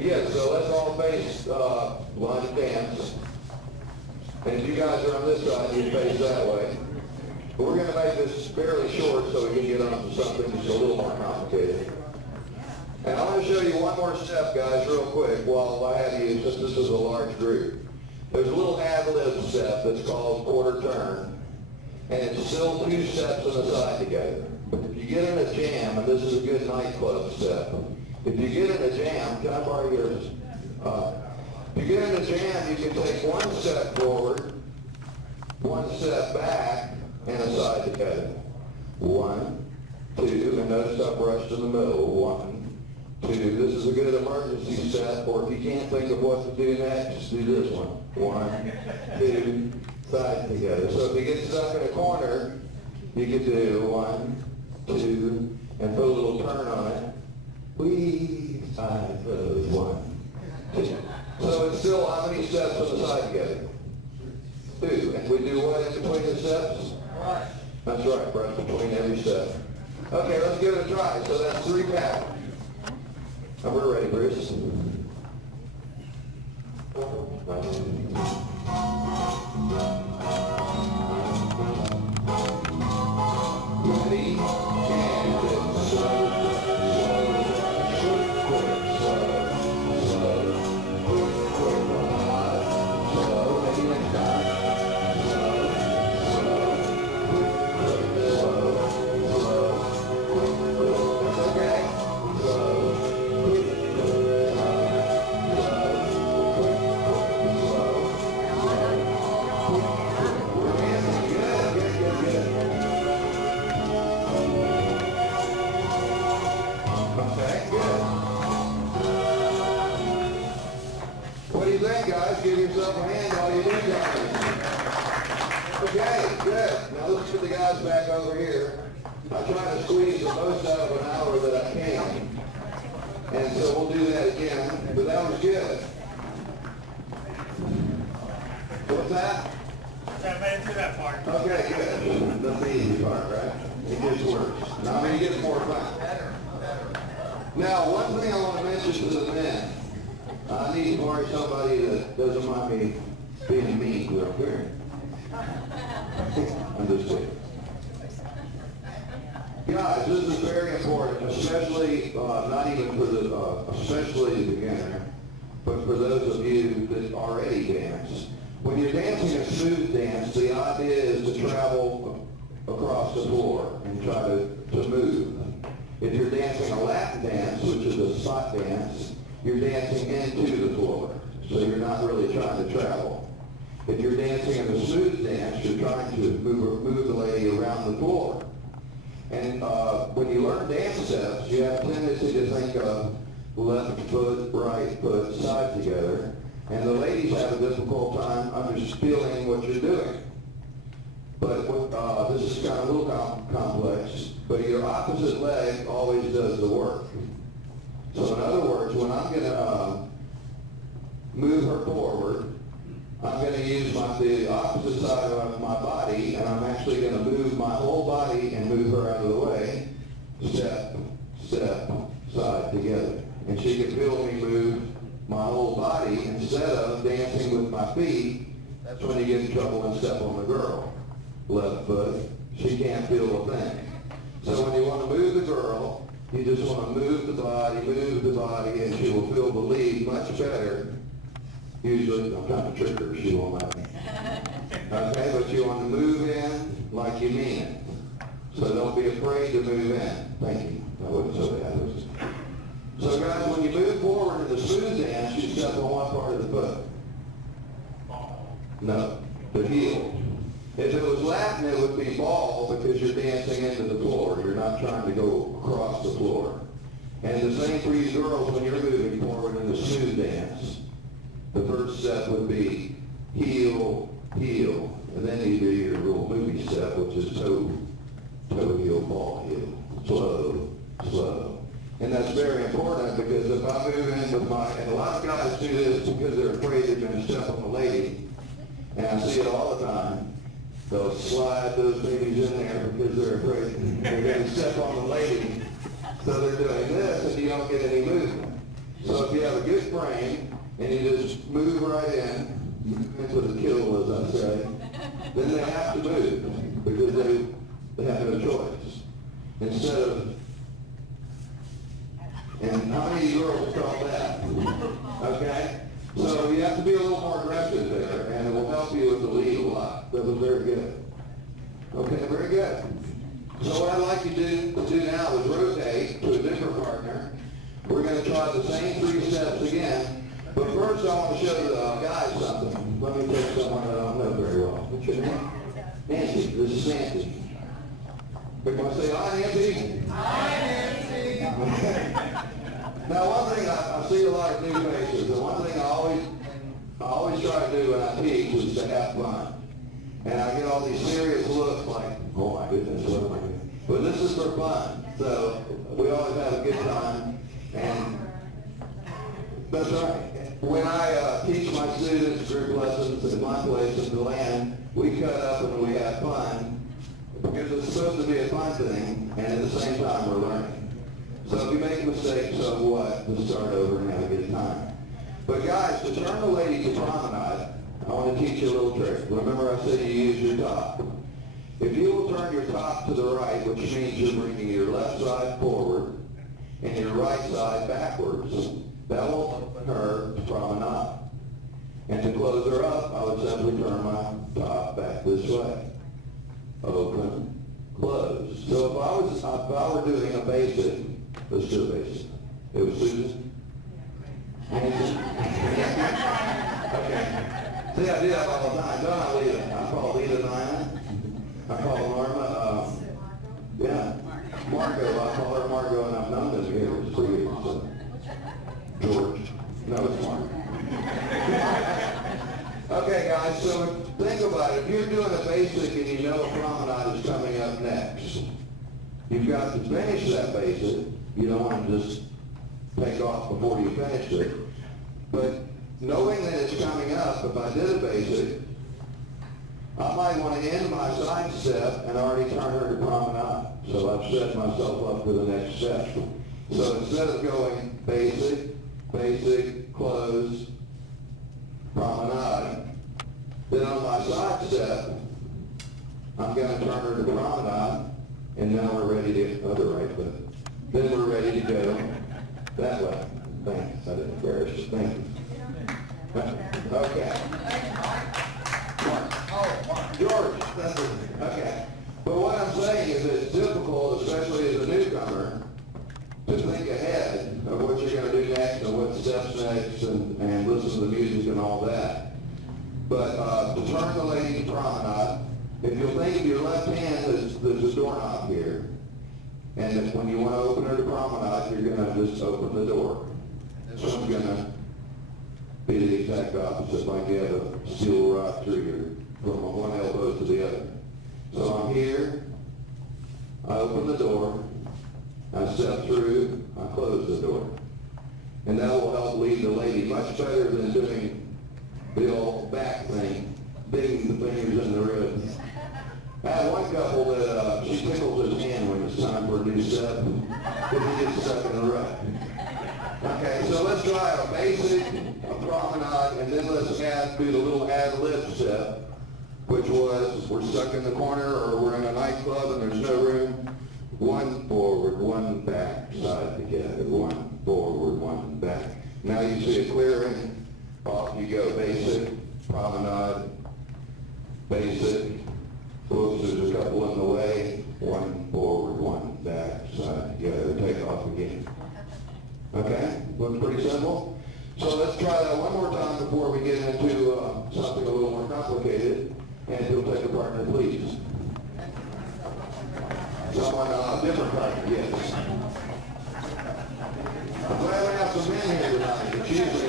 Yeah, so let's all face line of dance. And if you guys are on this side, you face that way. But we're going to make this fairly short so we can get on to something that's a little more complicated. And I want to show you one more step, guys, real quick, while I have you, since this is a large group. There's a little ad-lib step that's called quarter turn, and it's still 2 steps on the side together. But if you get in a jam, and this is a good nightclub step, if you get in a jam, can I borrow yours? If you get in a jam, you can take 1 step forward, 1 step back, and a side together. 1, 2, and no step rush to the middle. 1, 2. This is a good emergency step, or if you can't think of what to do next, do this one. 1, 2, side together. So if you get stuck in a corner, you can do 1, 2, and put a little turn on it. We side those 1, 2. So it's still how many steps on the side together? 2. And we do what in between the steps? Right. That's right, right between every step. Okay, let's give it a try. So that's 3 count. And we're ready, Bruce. Ready, and then slow, quick, slow, maybe next time. That's okay. What do you think, guys? Give yourself a hand while you do that. Okay, good. Now let's put the guys back over here. I'm trying to squeeze the most out of an hour that I can. And so we'll do that again. But that was good. What's that? I made it to that part. Okay, good. That's the easy part, right? It just works. Now, I mean, it gets more fun. Now, one thing I want to mention to the men. I need to borrow somebody that doesn't mind me being mean real quick. I'm just kidding. Guys, this is very important, especially, not even for the, especially the beginner, but for those of you that already dance. When you're dancing a smooth dance, the idea is to travel across the floor and try to move. If you're dancing a Latin dance, which is a spot dance, you're dancing into the floor, so you're not really trying to travel. If you're dancing in a smooth dance, you're trying to move the lady around the floor. And when you learn dance steps, you have a tendency to think of left foot, right foot, side together. And the ladies have a difficult time feeling what you're doing. But this is kind of a little complex, but your opposite leg always does the work. So in other words, when I'm going to move her forward, I'm going to use the opposite side of my body, and I'm actually going to move my whole body and move her out of the way. Step, step, side together. And she can feel me move my whole body instead of dancing with my feet. That's when you get in trouble and step on the girl. Left foot, she can't feel a thing. So when you want to move the girl, you just want to move the body, and she will feel the lead much better. Usually, I'm trying to trick her, she won't let me. Okay, but you want to move in like you mean it. So don't be afraid to move in. Thank you. That wasn't so bad. So guys, when you move forward in the smooth dance, you step on one part of the foot. No, the heel. If it was Latin, it would be ball because you're dancing into the floor. You're not trying to go across the floor. And the same for you girls when you're moving forward in the smooth dance. The first step would be heel, heel. And then you do your little movie step, which is toe, heel, ball, heel. Slow, slow. And that's very important because if I move in with and a lot of guys do this because they're afraid they're going to step on the lady. And I see it all the time. They'll slide those babies in there because they're afraid they're going to step on the lady. So they're doing this and you don't get any movement. So if you have a good frame and you just move right in, into the kill as I say, then they have to move because they have no choice. Instead of, and how many girls call that? Okay? So you have to be a little more aggressive there and it will help you with the lead a lot. That was very good. Okay, very good. So what I'd like you to do now is rotate to a different partner. We're going to try the same 3 steps again. But first I want to show the guys something. Let me take someone that I don't know very well. What's your name? Nancy. This is Nancy. Can I say hi, Nancy? Hi, Nancy. Now one thing, I see a lot of new faces, and one thing I always try to do when I teach is to have fun. And I get all these serious looks like, oh my goodness, what am I doing? But this is for fun. So we always have a good time. And that's right. When I teach my students group lessons at my place in DeLand, we cut up and we have fun because it's supposed to be a fun thing, and at the same time we're learning. So if you make mistakes, so what? Just start over and have a good time. But guys, to turn the lady to promenade, I want to teach you a little trick. Remember I said you use your top. If you will turn your top to the right, which means you're bringing your left side forward and your right side backwards, that will open her to promenade. And to close her up, I would simply turn my top back this way. Open, close. So if I were doing a basic, let's do a basic. It was Susan? Nancy? Okay. See, I do that all the time. Don't I, Lita? I call Lita Nina. I call Norma, yeah, Marco. I call her Marco, and I've known this here for years. So. George. No, it's Mark. Okay, guys, so think about it. If you're doing a basic and you know a promenade is coming up next, you've got to finish that basic. You don't want to just take off before you finish it. But knowing that it's coming up, if I did a basic, I might want to end my side step and already turn her to promenade. So I've set myself up for the next step. So instead of going basic, basic, close, promenade, then on my side step, I'm going to turn her to promenade, and now we're ready to, other right foot. Then we're ready to go that way. Thanks, I didn't embarrass you. Thank you. Okay. Mark. Oh, Mark. George. That's it. Okay. But what I'm saying is it's difficult, especially as a newcomer, to think ahead of what you're going to do next and what steps next and listen to the music and all that. But to turn the lady to promenade, if you'll think of your left hand, there's a doorknob here. And if, when you want to open her to promenade, you're going to just open the door. This one's going to be the exact opposite, like you have a steel rod through your, from one elbow to the other. So I'm here, I open the door, I step through, I close the door. And that will help lead the lady much better than doing the old back thing, digging the fingers in the ribs. I had one couple that she tickles his hand when it's time for a new step, because he gets stuck in the rut. Okay, so let's try a basic, a promenade, and then let's do the little ad-lib step, which was we're stuck in the corner or we're in a nightclub and there's no room. One forward, one back, side together, one forward, one back. Now you see it clearing, off you go, basic, promenade, basic, whoops, there's a couple in the way, one forward, one back, side together, take off again. Okay, looks pretty simple. So let's try that one more time before we get into something a little more complicated. And if you'll take a partner, please. Someone, different partner, yes. I'm glad we have some men here tonight. It's usually